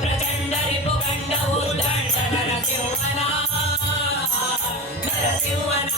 ಪ್ರಚಂಡರಿಪು ಕಂಡ ಉದ್ದಂಡ ನರಸಿಂಹನ ನರಸಿಂಹನ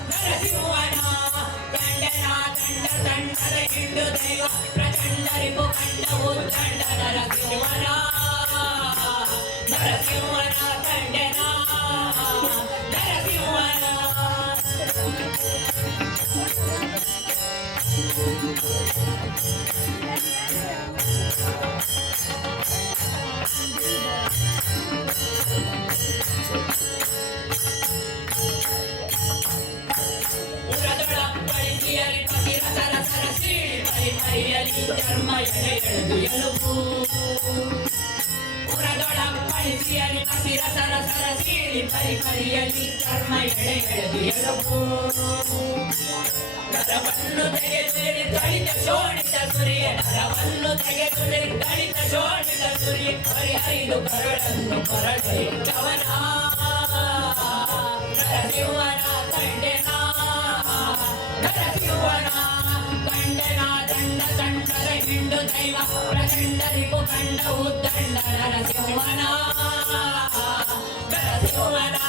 దండ దండ దండ హిండు దైవ ప్రచండ రిపు కండ ఉద్దండ నరసింహరా ಹರಿಹರಿ ಪತಿ ರಸರ ಸರಸಿ ಹರಿ ಹರಿಯಲಿ ಧರ್ಮ ಎಳೆದು ಎಲುಬು ಪುರದೊಳಪಡಿಸಿ ಹರಿ ಪತಿ ರಸರ ಸರಸಿ ಹರಿ ಹರಿಯಲಿ ಧರ್ಮ ಕರಳನ್ನು ಕರಳಿ ಕವನ చిండు దైవ ప్రచండ రిపు కండ ఉద్దండ నరసింహనా నరసింహనా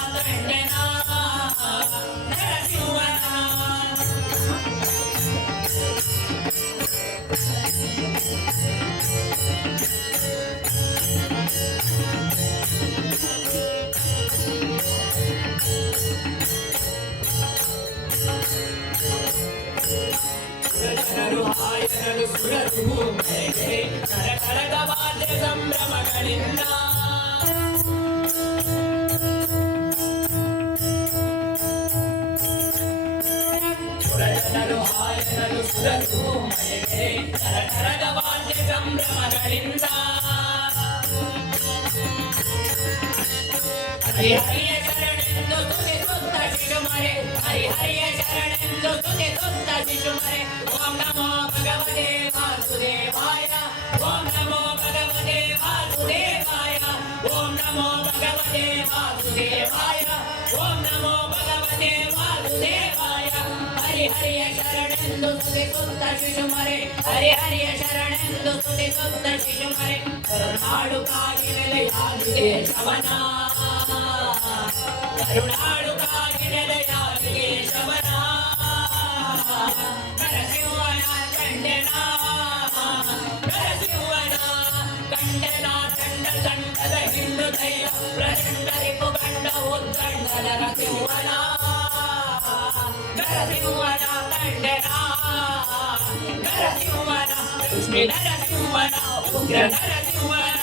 Thank you. ಸುರಜನರು ಹಾಯನರು ಸುರರು ಭೂಮಿಗೆ ಕರಕರದ ವಾದ್ಯ ಸಂಭ್ರಮಗಳಿಂದ ಸುರಜನರು ಹಾಯನರು ಸುರರು ಭೂಮಿಗೆ ಕರಕರದ ವಾದ್ಯ ಸಂಭ್ರಮಗಳಿಂದ ಹರಿಹರಿಯ ಶರಣೆಂದು శిశుమరే హరి హరి శరణందు తుది తుత్త శిశుమరే. ఓం నమో భగవతే వాసుదేవాయ ఓం నమో భగవతే వాసుదేవాయ ఓం నమో భగవతే వాసుదేవాయ ఓం నమో భగవతే వాసుదేవాయ. హరి హరి శరణందు తుది తుత్త శిశుమరే హరి హరి శరణందు తుది తుత్త శిశుమరే. కరుణాడు కాగినలే ఆదిదే శవనా. కరుణాడు కాగి ఉగ్ర నరసింహన ఉగ్ర నరసింహన